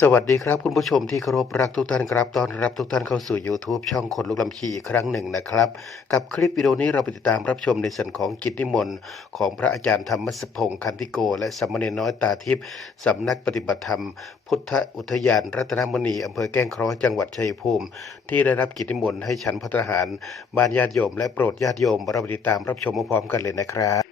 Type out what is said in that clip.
สวัสดีครับคุณผู้ชมที่เคารพรักทุกท่านครับตอนรับทุกท่านเข้าสู่ YouTube ช่องคนลุกลำชีอีกครั้งหนึ่งนะครับ กับคลิปวิดีโอนี้เราไปติดตามรับชมในส่วนของกิจนิมนต์ของพระอาจารย์ธรรมสพงศ์คันธิโก และสมณีน้อยตาทิพย์สำนักปฏิบัติธรรม พุทธอุทยานรัตนมณีอำเภอแก้งเคราะห์จังหวัดชัยภูมิ ที่ได้รับกิจนิมนต์ให้ฉันพัฒหารบ้านญาติโยม และโปรดญาติโยมเราไปติดตามรับชมพร้อมกันเลยนะครับ